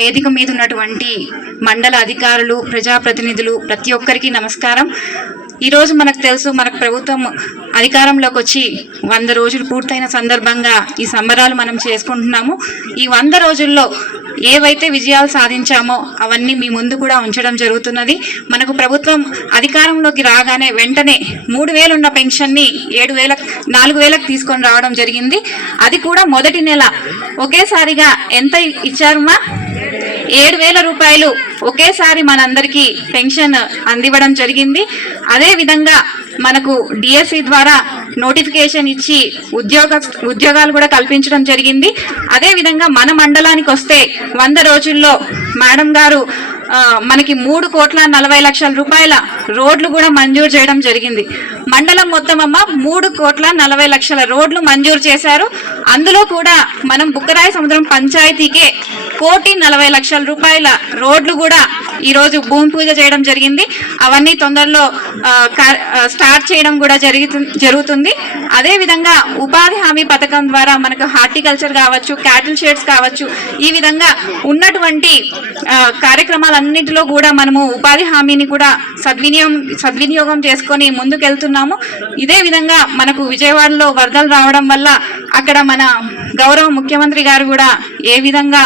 వేదిక మీద ఉన్నటువంటి మండల అధికారులు, ప్రజాప్రతినిధులు ప్రతి ఒక్కరికి నమస్కారం. ఈరోజు మనకు తెలుసు, మనకు ప్రభుత్వం అధికారంలోకి వచ్చి 100 రోజులు పూర్తయిన సందర్భంగా ఈ సంబరాలు మనం చేసుకుంటున్నాము. ఈ 100 రోజుల్లో ఏవైతే విజయాలు సాధించామో అవన్నీ మీ ముందు కూడా ఉంచడం జరుగుతున్నది. మనకు ప్రభుత్వం అధికారంలోకి రాగానే వెంటనే 3000 ఉన్న పెన్షన్ని 4,000కి తీసుకొని రావడం జరిగింది. అది కూడా మొదటి నెల ఒకేసారిగా ఎంత ఇచ్చారుమా? 7,000 రూపాయలు ఒకేసారి మనందరికీ పెన్షన్ అందివ్వడం జరిగింది. అదేవిధంగా మనకు డిఎస్సి ద్వారా నోటిఫికేషన్ ఇచ్చి ఉద్యోగాలు కూడా కల్పించడం జరిగింది. అదేవిధంగా మన మండలానికి వస్తే 100 రోజుల్లో మేడం గారు మనకి 3,40,00,000 రూపాయల రోడ్లు కూడా మంజూరు చేయడం జరిగింది. మండలం మొత్తం 3,40,00,000 రోడ్లు మంజూరు చేశారు. అందులో కూడా మనం బుక్కరాయ సముద్రం పంచాయతీకే 1,40,00,000 రూపాయల రోడ్లు కూడా ఈరోజు భూమి పూజ చేయడం జరిగింది. అవన్నీ తొందరలో స్టార్ట్ చేయడం కూడా జరుగుతుంది. అదేవిధంగా ఉపాధి హామీ పథకం ద్వారా మనకు హార్టికల్చర్ కావచ్చు, క్యాటిల్ షెడ్స్ కావచ్చు, ఈ విధంగా ఉన్నటువంటి కార్యక్రమాలన్నింటిలో కూడా మనము ఉపాధి హామీని కూడా సద్వినియోగం చేసుకొని ముందుకెళ్తున్నాము. ఇదే విధంగా మనకు విజయవాడలో వరదలు రావడం వల్ల అక్కడ మన గౌరవ ముఖ్యమంత్రి గారు కూడా ఏ విధంగా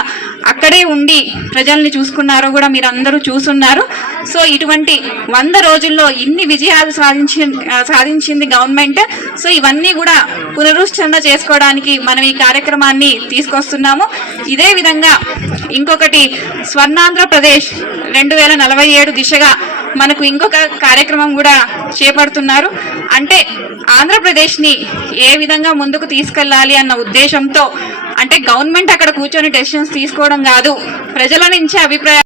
అక్కడే ఉండి ప్రజల్ని చూసుకున్నారో కూడా మీరు అందరూ చూస్తున్నారు. సో ఇటువంటి 100 రోజుల్లో ఇన్ని విజయాలు సాధించింది గవర్నమెంట్. సో ఇవన్నీ కూడా పునరుద్ధరణ చేసుకోవడానికి మనం ఈ కార్యక్రమాన్ని తీసుకొస్తున్నాము. ఇదే విధంగా ఇంకొకటి స్వర్ణాంధ్రప్రదేశ్ 2047 దిశగా మనకు ఇంకొక కార్యక్రమం కూడా చేపడుతున్నారు. అంటే ఆంధ్రప్రదేశ్ని ఏ విధంగా ముందుకు తీసుకెళ్ళాలి అన్న ఉద్దేశంతో, అంటే గవర్నమెంట్ అక్కడ కూర్చొని డెసిషన్స్ తీసుకోవడం కాదు, ప్రజల నుంచి అభిప్రాయాలు